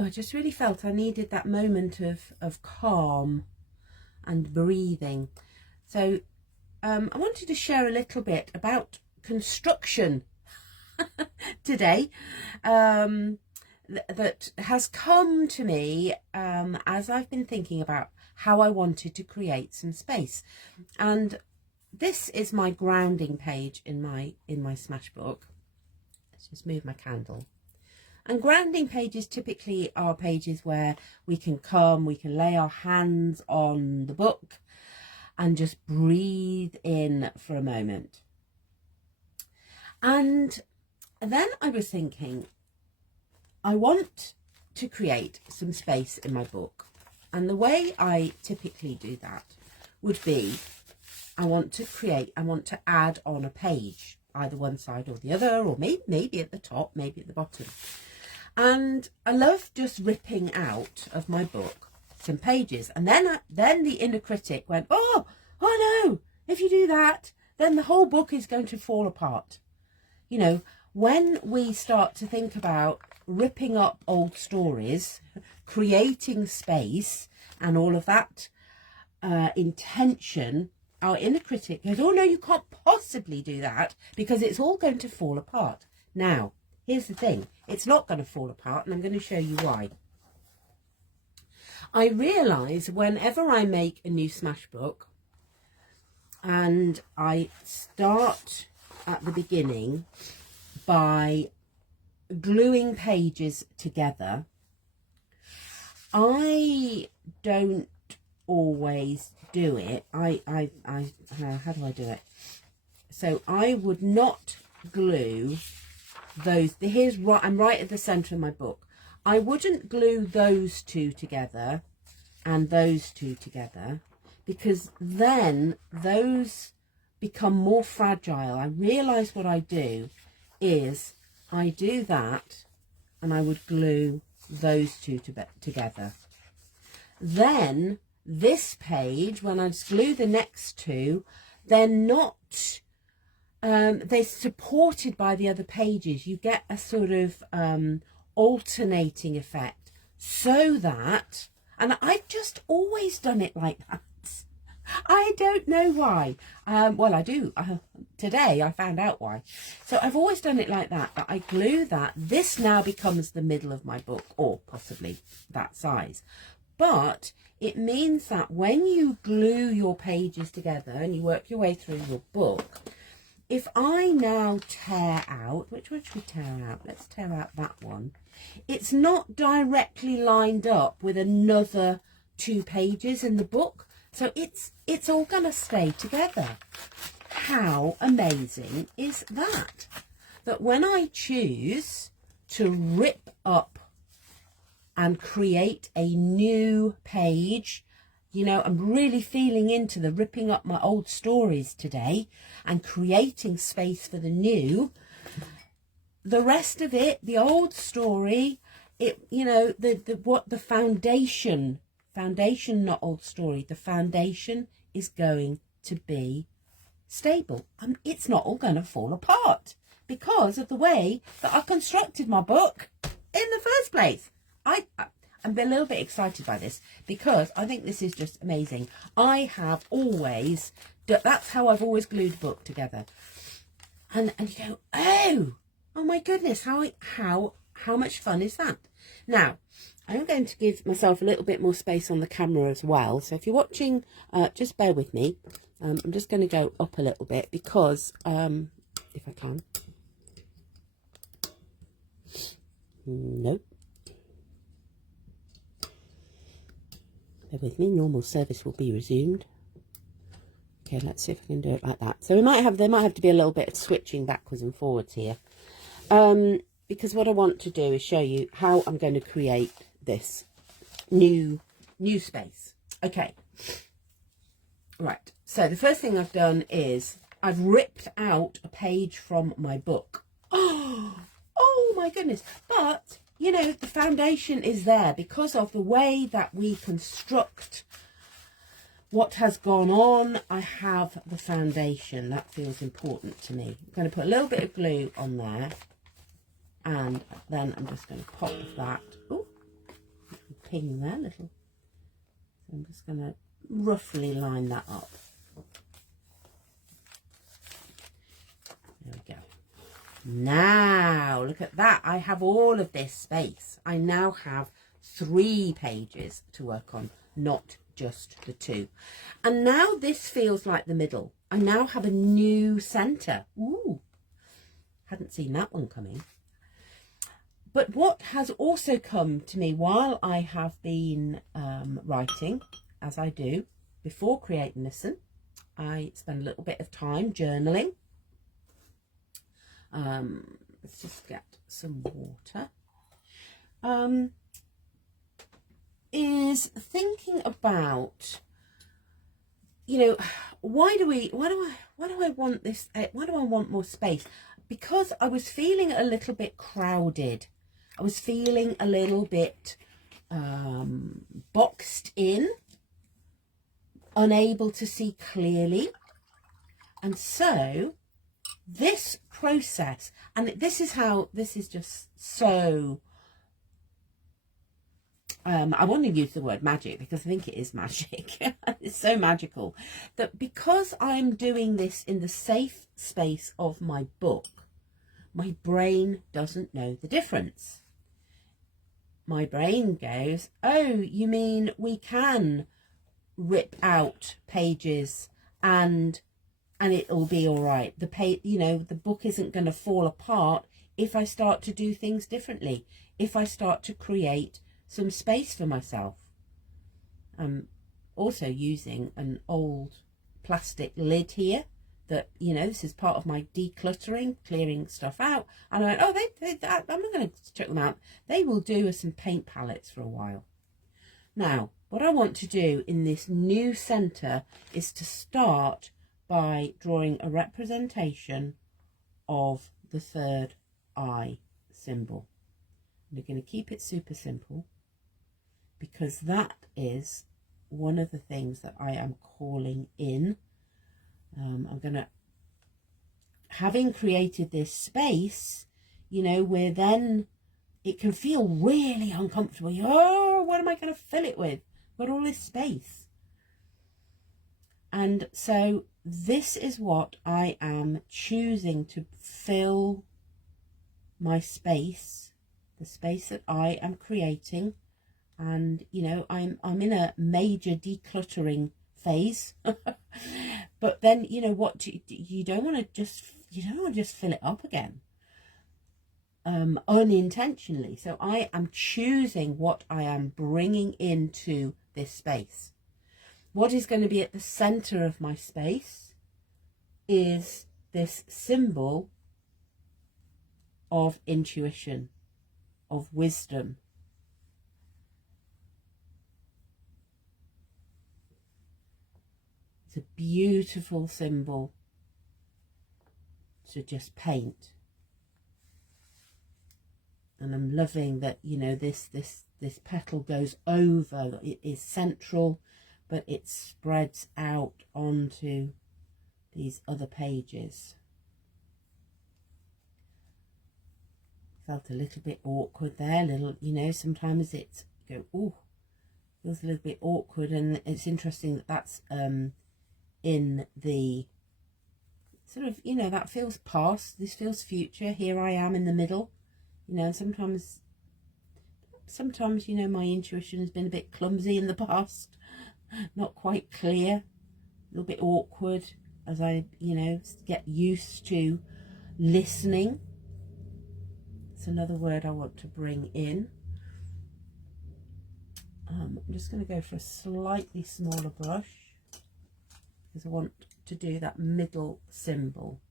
I just really felt I needed that moment of calm and breathing. So I wanted to share a little bit about construction today, that has come to me as I've been thinking about how I wanted to create some space. And this is my grounding page in my Smashbook. Let's just move my candle. And grounding pages typically are pages where we can lay our hands on the book and just breathe in for a moment. And then I was thinking, I want to create some space in my book. And the way I typically do that would be, I want to add on a page, either one side or the other, or maybe at the top, maybe at the bottom. And I love just ripping out of my book some pages. And then the inner critic went, oh no, if you do that, then the whole book is going to fall apart. You know, when we start to think about ripping up old stories, creating space and all of that intention, our inner critic goes, oh no, you can't possibly do that because it's all going to fall apart. Now, here's the thing, it's not going to fall apart, and I'm going to show you why. I realise whenever I make a new Smashbook and I start at the beginning by gluing pages together, I don't always do it. How do I do it? So I would not glue those. I'm right at the centre of my book. I wouldn't glue those two together and those two together, because then those become more fragile. I realise what I do is I do that and I would glue those two together. Then this page, when I glue the next two, they're not, they're supported by the other pages. You get a sort of alternating effect, so that, and I've just always done it like that. I don't know why. Well, I do. Today I found out why. So I've always done it like that I glue that. This now becomes the middle of my book, or possibly that size. But it means that when you glue your pages together and you work your way through your book, if I now tear out, which one should we tear out? Let's tear out that one. It's not directly lined up with another 2 pages in the book. So it's all going to stay together. How amazing is that? That when I choose to rip up and create a new page, you know, I'm really feeling into the ripping up my old stories today and creating space for the new. The rest of it, the old story, it, you know, the foundation, not old story, the foundation is going to be stable. It's not all going to fall apart because of the way that I constructed my book in the first place. I'm a little bit excited by this because I think this is just amazing. I have always, that's how I've always glued a book together. And you go, oh my goodness, how much fun is that? Now, I'm going to give myself a little bit more space on the camera as well. So if you're watching, just bear with me. I'm just going to go up a little bit because, if I can. Nope. Bear with me, normal service will be resumed. Okay, let's see if I can do it like that. So there might have to be a little bit of switching backwards and forwards here. Because what I want to do is show you how I'm going to create this new space. Okay, right, so the first thing I've done is I've ripped out a page from my book. Oh my goodness. But you know, the foundation is there because of the way that we construct what has gone on. I have the foundation. That feels important to me. I'm going to put a little bit of glue on there, and then I'm just going to pop that. Ooh, ping there, little. So I'm just going to roughly line that up. There we go. Now, look at that. I have all of this space. I now have 3 pages to work on, not just the 2. And now this feels like the middle. I now have a new centre. Ooh, hadn't seen that one coming. But what has also come to me while I have been writing, as I do, before creating this, I spend a little bit of time journaling. Let's just get some water. Is thinking about, you know, why do I want this? Why do I want more space? Because I was feeling a little bit crowded. I was feeling a little bit boxed in, unable to see clearly, and so this process, and this is just so, I want to use the word magic because I think it is magic. It's so magical that because I'm doing this in the safe space of my book, my brain doesn't know the difference. My brain goes, oh, you mean we can rip out pages and it'll be all right. The book isn't going to fall apart if I start to do things differently, if I start to create some space for myself. I'm also using an old plastic lid here that, this is part of my decluttering, clearing stuff out. And I went, oh, I'm not going to check them out. They will do as some paint palettes for a while. Now, what I want to do in this new centre is to start by drawing a representation of the 3rd eye symbol. We're going to keep it super simple because that is one of the things that I am calling in. I'm going to, having created this space, where then it can feel really uncomfortable. Oh, what am I going to fill it with? Got all this space. And so this is what I am choosing to fill my space, the space that I am creating. And, I'm in a major decluttering phase. But then, what you don't want to just fill it up again. Unintentionally. So I am choosing what I am bringing into this space. What is going to be at the center of my space is this symbol of intuition, of wisdom. It's a beautiful symbol to just paint. And I'm loving that, this petal goes over. It is central, but it spreads out onto these other pages. Felt a little bit awkward there. Sometimes it's feels a little bit awkward, and it's interesting that that's in the sort of, that feels past. This feels future. Here I am in the middle. And sometimes, my intuition has been a bit clumsy in the past, not quite clear, a little bit awkward as I, get used to listening. It's another word I want to bring in. I'm just going to go for a slightly smaller brush because I want to do that middle symbol.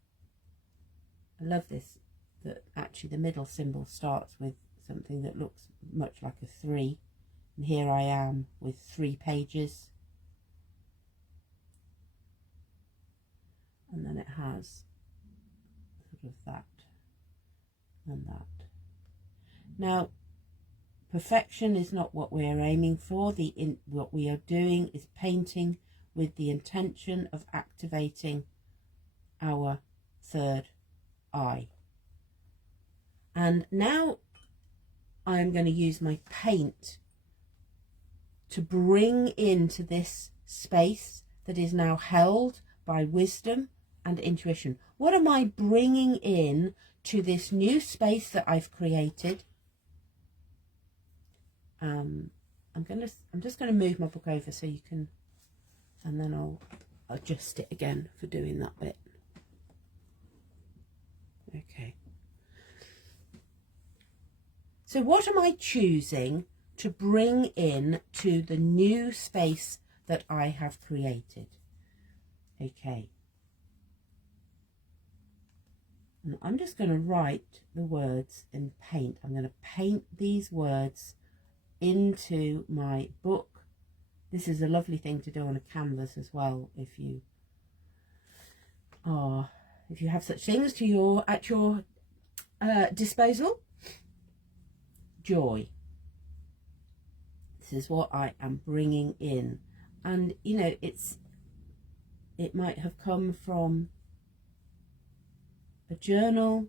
I love this, that actually the middle symbol starts with something that looks much like a 3, and here I am with 3 pages, and then it has sort of that and that. Now, perfection is not what we're aiming for. What we are doing is painting with the intention of activating our 3rd eye. And now I'm going to use my paint to bring into this space that is now held by wisdom and intuition? What am I bringing in to this new space that I've created? I'm just going to move my book over so you can, and then I'll adjust it again for doing that bit. Okay. So what am I choosing to bring in to the new space that I have created? Okay. And I'm just going to write the words in paint. I'm going to paint these words into my book. This is a lovely thing to do on a canvas as well, if you have such things at your disposal. Joy. This is what I am bringing in, and you know, it might have come from a journal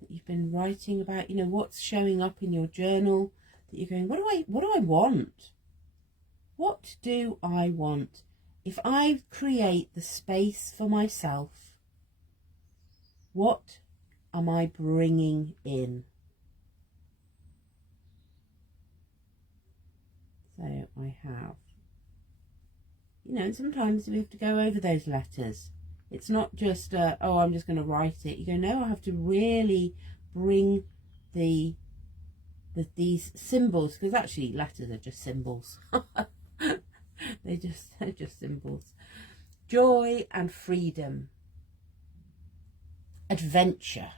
that you've been writing about. You know, what's showing up in your journal that you're going, what do I want? What do I want? If I create the space for myself, what am I bringing in? So I have, you know, and sometimes we have to go over those letters. It's not just, oh, I'm just going to write it. You go, no, I have to really bring these symbols, because actually letters are just symbols. they're just symbols. Joy and freedom. Adventure.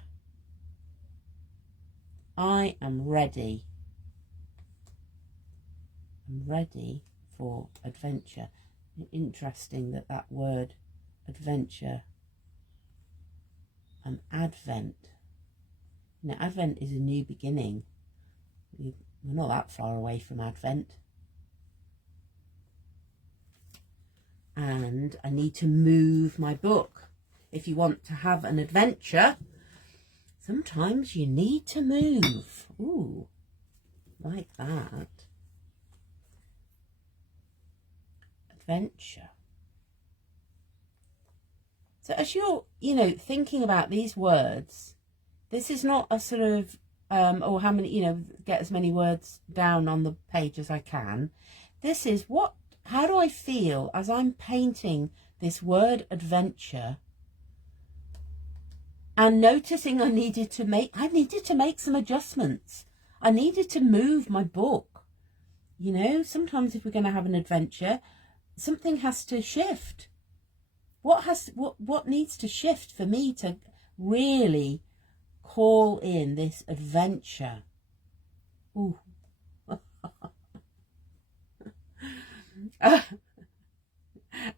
I am ready. I'm ready for adventure. Interesting that word adventure and Advent. You know, Advent is a new beginning. We're not that far away from Advent. And I need to move my book. If you want to have an adventure, sometimes you need to move. Ooh, like that. Adventure. So as you're, you know, thinking about these words, this is not a sort of, or how many, you know, get as many words down on the page as I can. This is how do I feel as I'm painting this word adventure, and noticing I needed to make some adjustments. I needed to move my book. You know, sometimes if we're going to have an adventure, something has to shift. What needs to shift for me to really call in this adventure? Ooh.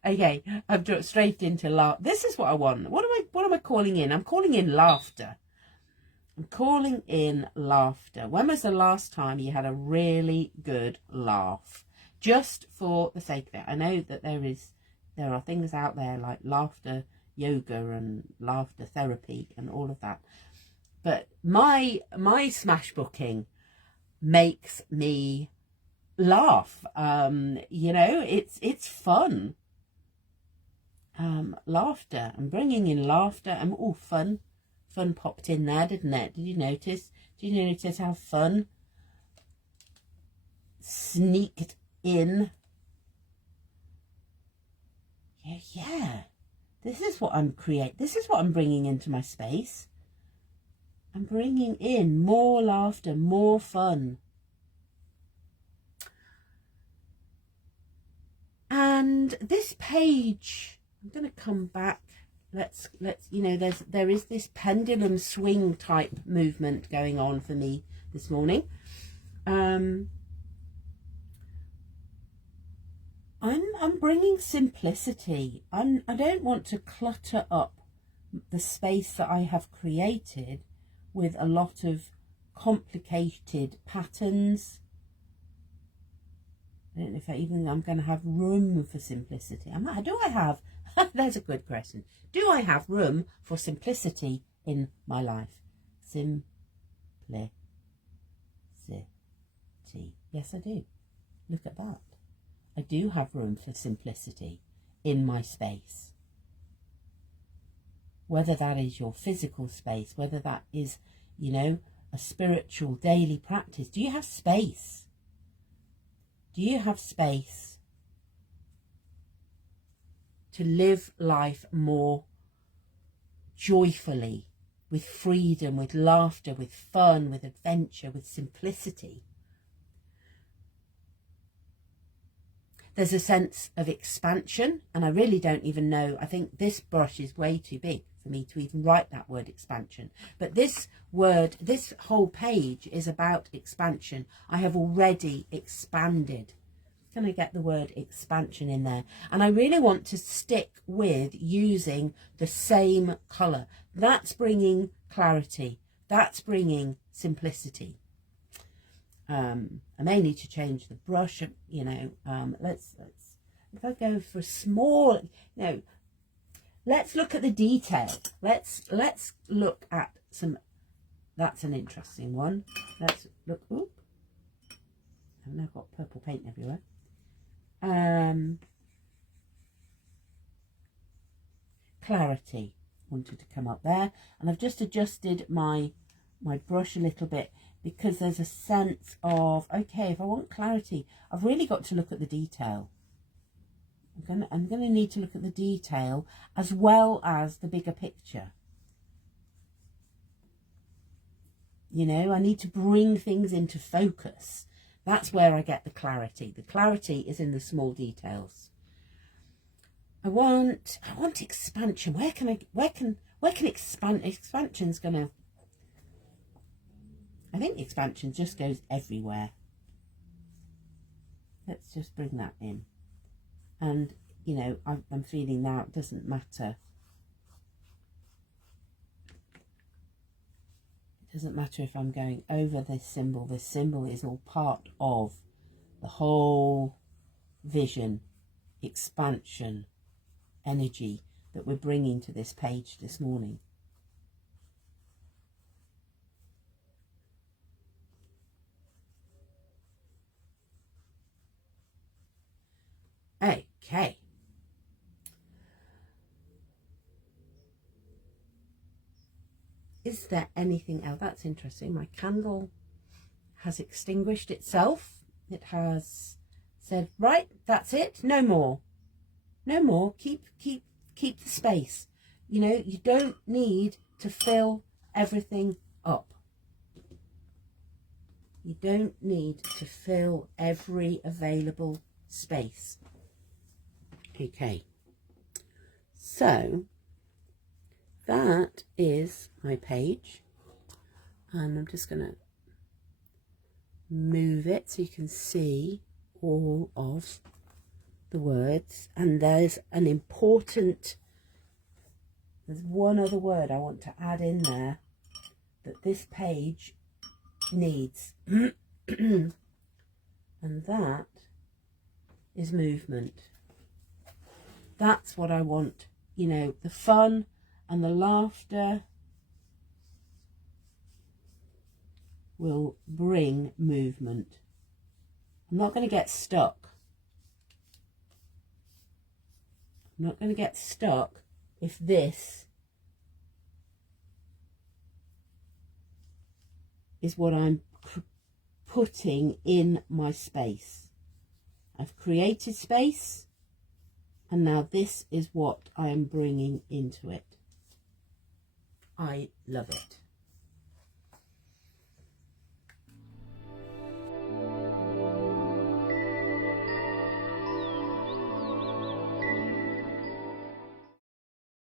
Okay, I've dropped straight into laughter. This is what I want. What am I calling in? I'm calling in laughter. I'm calling in laughter. When was the last time you had a really good laugh? Just for the sake of it. I know that there are things out there like laughter yoga and laughter therapy and all of that. But my smash booking makes me laugh. You know, it's fun. Laughter. I'm bringing in laughter. And fun popped in there, didn't it? Did you notice? Did you notice how fun sneaked in? Yeah. This is what I'm This is what I'm bringing into my space. I'm bringing in more laughter, more fun. And this page, I'm going to come back. Let's you know, there is this pendulum swing type movement going on for me this morning. I'm bringing simplicity. I don't want to clutter up the space that I have created with a lot of complicated patterns. I don't know if I'm going to have room for simplicity. Do I have? That's a good question. Do I have room for simplicity in my life? Simplicity. Yes, I do. Look at that. I do have room for simplicity in my space. Whether that is your physical space, whether that is, you know, a spiritual daily practice. Do you have space? Do you have space to live life more joyfully, with freedom, with laughter, with fun, with adventure, with simplicity? There's a sense of expansion, and I really don't even know. I think this brush is way too big for me to even write that word expansion. But this word, this whole page is about expansion. I have already expanded. Can I get the word expansion in there? And I really want to stick with using the same colour. That's bringing clarity. That's bringing simplicity. I may need to change the brush, you know. Let's if I go for a small, no, let's look at the detail. Let's look at some. That's an interesting one. Let's look. Oop, I've now got purple paint everywhere. Clarity wanted to come up there, and I've just adjusted my brush a little bit, because there's a sense of, okay, if I want clarity, I've really got to look at the detail. I'm gonna need to look at the detail as well as the bigger picture. You know, I need to bring things into focus. That's where I get the clarity. The clarity is in the small details. I want expansion. Where can expansion's gonna, I think expansion just goes everywhere. Let's just bring that in. And, you know, I'm feeling now it doesn't matter. It doesn't matter if I'm going over this symbol. This symbol is all part of the whole vision, expansion, energy that we're bringing to this page this morning. Okay. Is there anything else? That's interesting. My candle has extinguished itself. It has said, right, that's it. No more. No more. Keep the space. You know, you don't need to fill everything up. You don't need to fill every available space. Okay, so that is my page, and I'm just going to move it so you can see all of the words. And there's one other word I want to add in there that this page needs, and that is movement. That's what I want, you know, the fun and the laughter will bring movement. I'm not going to get stuck. I'm not going to get stuck if this is what I'm putting in my space. I've created space. And now this is what I am bringing into it. I love it.